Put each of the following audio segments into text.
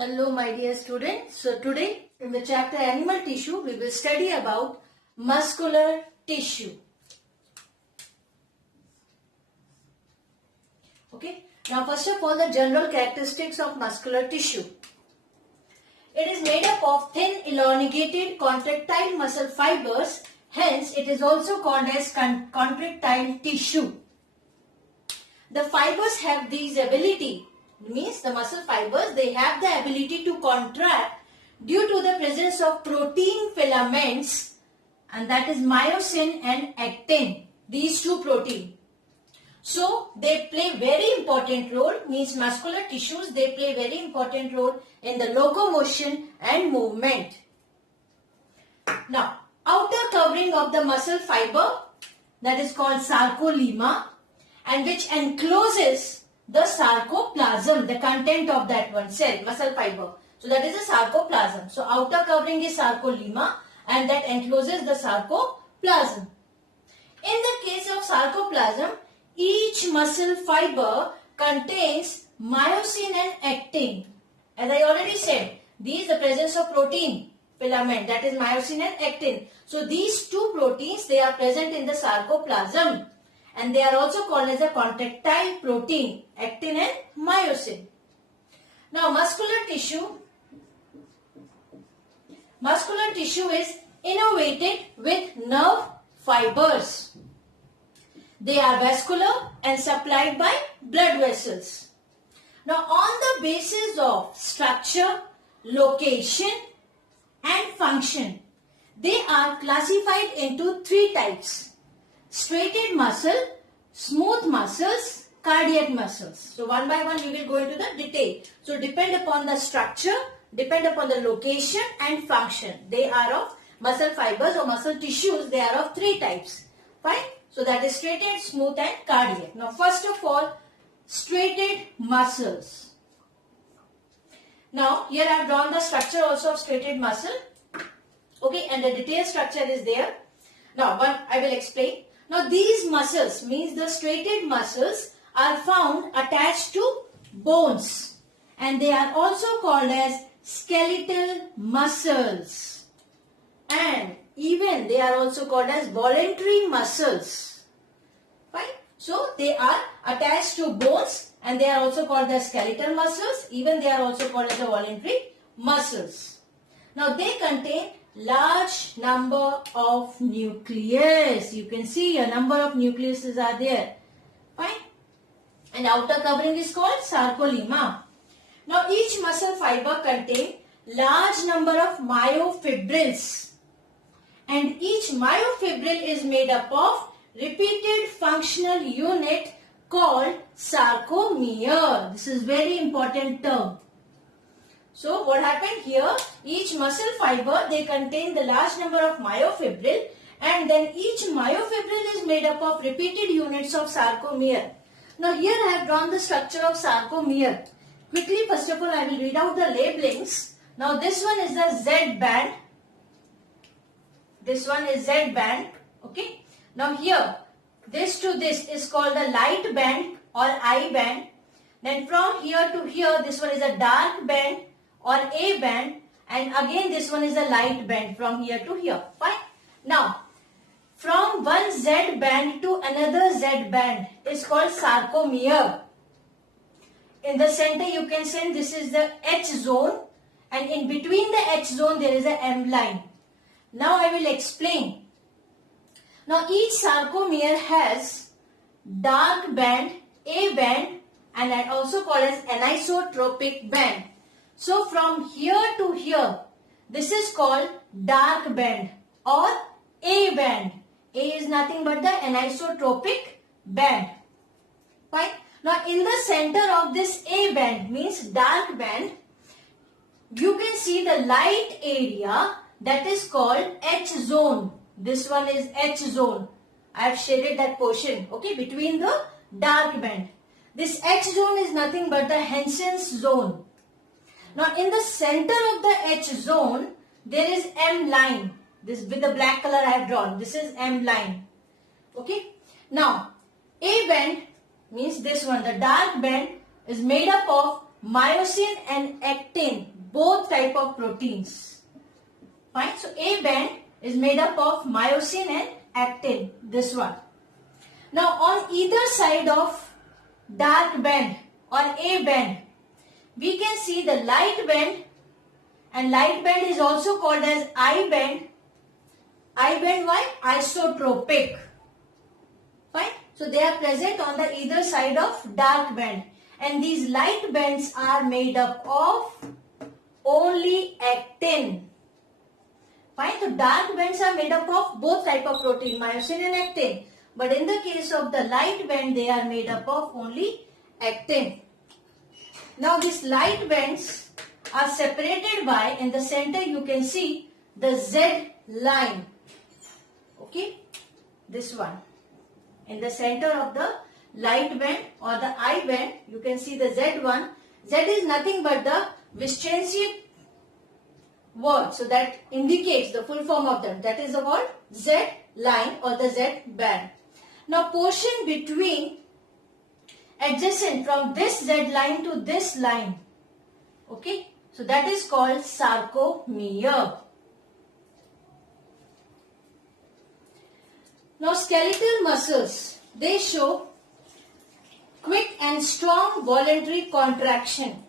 Hello my dear students. So today in the chapter animal tissue we will study about muscular tissue. Okay. Now first of all the general characteristics of muscular tissue. It is made up of thin elongated contractile muscle fibers, hence it is also called as contractile tissue. The fibers have these ability, means the muscle fibers, they have the ability to contract due to the presence of protein filaments, and that is myosin and actin, these two protein. So they play very important role, means muscular tissues, they play very important role in the locomotion and movement. Now outer covering of the muscle fiber, that is called sarcolemma, and which encloses the sarcoplasm, the content of that one cell, muscle fiber. So that is a sarcoplasm. So outer covering is sarcolemma and that encloses the sarcoplasm. In the case of sarcoplasm, each muscle fiber contains myosin and actin. As I already said, these the presence of protein filament, that is myosin and actin. So these two proteins, they are present in the sarcoplasm. And they are also called as a contractile protein, actin and myosin. Now muscular tissue is innervated with nerve fibers. They are vascular and supplied by blood vessels. Now on the basis of structure, location and function, they are classified into three types: striated muscle, smooth muscles, cardiac muscles. So one by one we will go into the detail. So depend upon the structure, depend upon the location and function. They are of muscle fibers or muscle tissues, they are of three types. Fine. So that is striated, smooth and cardiac. Now first of all, striated muscles. Now here I have drawn the structure also of striated muscle. Okay, and the detailed structure is there. Now one I will explain. Now these muscles, means the striated muscles, are found attached to bones and they are also called as skeletal muscles, and even they are also called as voluntary muscles. Fine. So they are attached to bones and they are also called as skeletal muscles, even they are also called as the voluntary muscles. Now they contain large number of nucleus. You can see a number of nucleuses are there. Fine. And outer covering is called sarcolemma. Now each muscle fiber contains large number of myofibrils, and each myofibril is made up of repeated functional unit called sarcomere. This is very important term. So what happened here, each muscle fiber, they contain the large number of myofibril, and then each myofibril is made up of repeated units of sarcomere. Now here I have drawn the structure of sarcomere. Quickly, first of all I will read out the labelings. Now this one is the Z band. This one is Z band. Okay. Now here, this to this is called the light band or I band. Then from here to here, this one is a dark band or A band, and again this one is a light band from here to here. Fine. Now from one Z band to another Z band is called sarcomere. In the center you can see this is the H zone, and in between the H zone there is a M line. Now I will explain. Now each sarcomere has dark band, A band, and I also call as anisotropic band. So from here to here, this is called dark band or A band. A is nothing but the anisotropic band. Fine. Now in the center of this A band, means dark band, you can see the light area, that is called H zone. This one is H zone. I have shaded that portion, okay, between the dark band. This H zone is nothing but the Hansen's zone. Now in the center of the H zone, there is M line. This with the black color I have drawn. This is M line. Okay. Now A band means this one, the dark band, is made up of myosin and actin, both type of proteins. Fine. So A band is made up of myosin and actin, this one. Now on either side of dark band or A band, we can see the light band, and light band is also called as I band. I band, why? Isotropic. Fine. So they are present on the either side of dark band, and these light bands are made up of only actin. Fine. So dark bands are made up of both type of protein, myosin and actin. But in the case of the light band, they are made up of only actin. Now these light bands are separated by, in the center you can see the Z line. Okay, this one. In the center of the light band or the I band, you can see the Z1. Z is nothing but the Vischensi word. So that indicates the full form of them. That is the word Z line or the Z band. Now portion between adjacent from this Z line to this line. Okay. So that is called sarcomere. Now skeletal muscles, they show quick and strong voluntary contraction.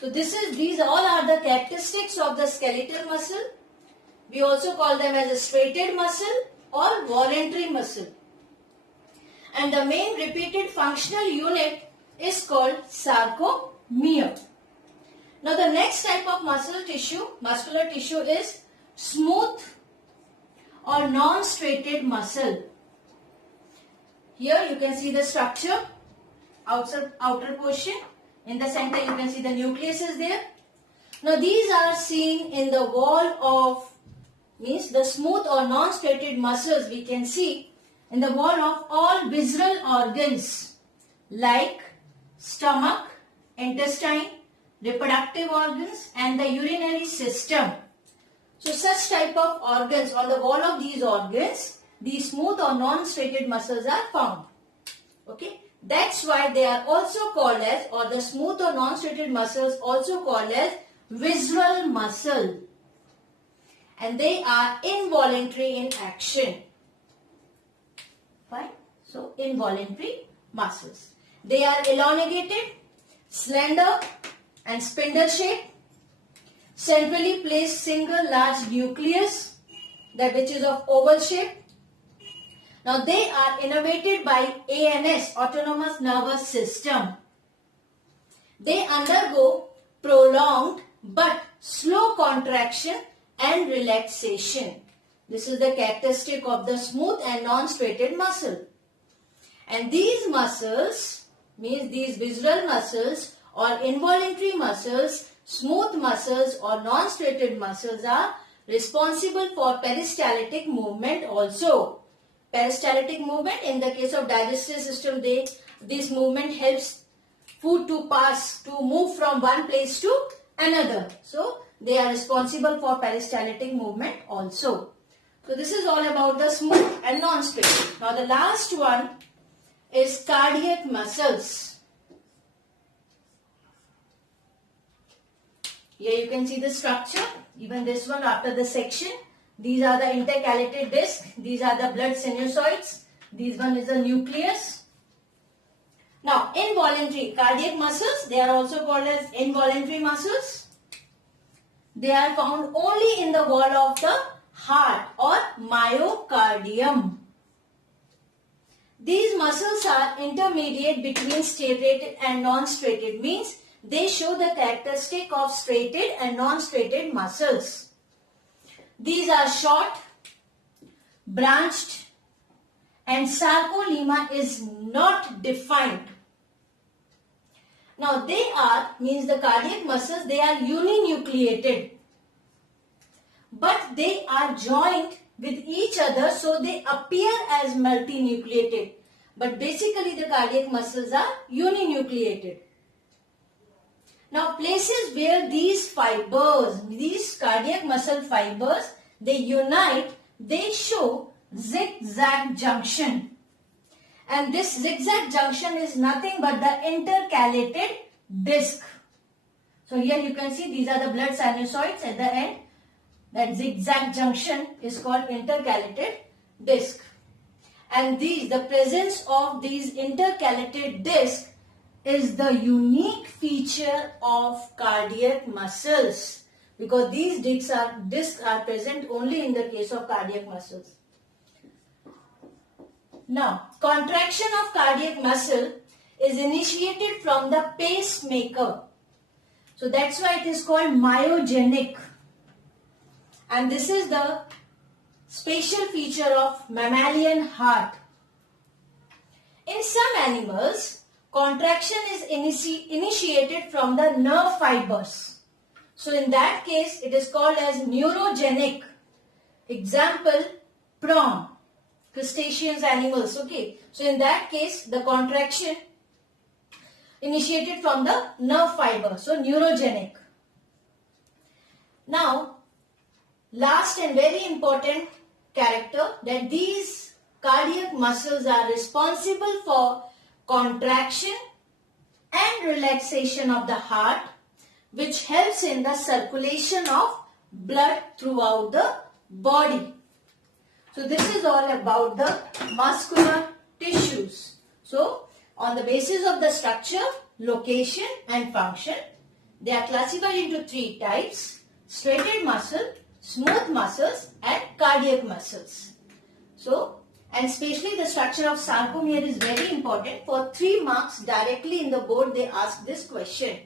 So these all are the characteristics of the skeletal muscle. We also call them as a striated muscle or voluntary muscle. And the main repeated functional unit is called sarcomere. Now the next type of muscular tissue is smooth or non-striated muscle. Here you can see the structure, outer portion. In the center you can see the nucleus is there. Now these are seen in the wall of, means the smooth or non-striated muscles we can see in the wall of all visceral organs like stomach, intestine, reproductive organs and the urinary system. So such type of organs, on the wall of these organs, these smooth or non-striated muscles are found. Okay, that's why they are also called as, or the smooth or non-striated muscles also called as visceral muscle. And they are involuntary in action. Fine. So involuntary muscles. They are elongated, slender and spindle shaped. Centrally placed single large nucleus, that which is of oval shape. Now they are innervated by ANS, autonomous nervous system. They undergo prolonged but slow contraction and relaxation. This is the characteristic of the smooth and non-striated muscle. And these muscles, means these visceral muscles or involuntary muscles, smooth muscles or non-striated muscles are responsible for peristaltic movement also. Peristaltic movement, in the case of digestive system, this movement helps food to pass, to move from one place to another. So they are responsible for peristaltic movement also. So this is all about the smooth and non-striated. Now the last one is cardiac muscles. Here you can see the structure, even this one after the section. These are the intercalated disc, these are the blood sinusoids, this one is the nucleus. Now involuntary cardiac muscles, they are also called as involuntary muscles. They are found only in the wall of the heart or myocardium. These muscles are intermediate between striated and non-striated, means they show the characteristic of striated and non-striated muscles. These are short, branched, and sarcolemma is not defined. Now they are, means the cardiac muscles, they are uninucleated, but they are joined with each other, so they appear as multinucleated. But basically the cardiac muscles are uninucleated. Now places where these fibers, these cardiac muscle fibers, they unite, they show zigzag junction. And this zigzag junction is nothing but the intercalated disc. So here you can see these are the blood sinusoids at the end. That zigzag junction is called intercalated disc. And the presence of these intercalated disc is the unique feature of cardiac muscles, because these discs are present only in the case of cardiac muscles. Now, contraction of cardiac muscle is initiated from the pacemaker. So that's why it is called myogenic. And this is the special feature of mammalian heart. In some animals, contraction is initiated from the nerve fibers. So in that case, it is called as neurogenic. Example, prawn, crustaceans animals. Okay. So in that case, the contraction initiated from the nerve fiber. So neurogenic. Now, last and very important character, that these cardiac muscles are responsible for contraction and relaxation of the heart, which helps in the circulation of blood throughout the body. So this is all about the muscular tissues. So on the basis of the structure, location and function, they are classified into three types: striated muscle, smooth muscles and cardiac muscles. So, and especially the structure of sarcomere is very important. For 3 marks directly in the board they ask this question.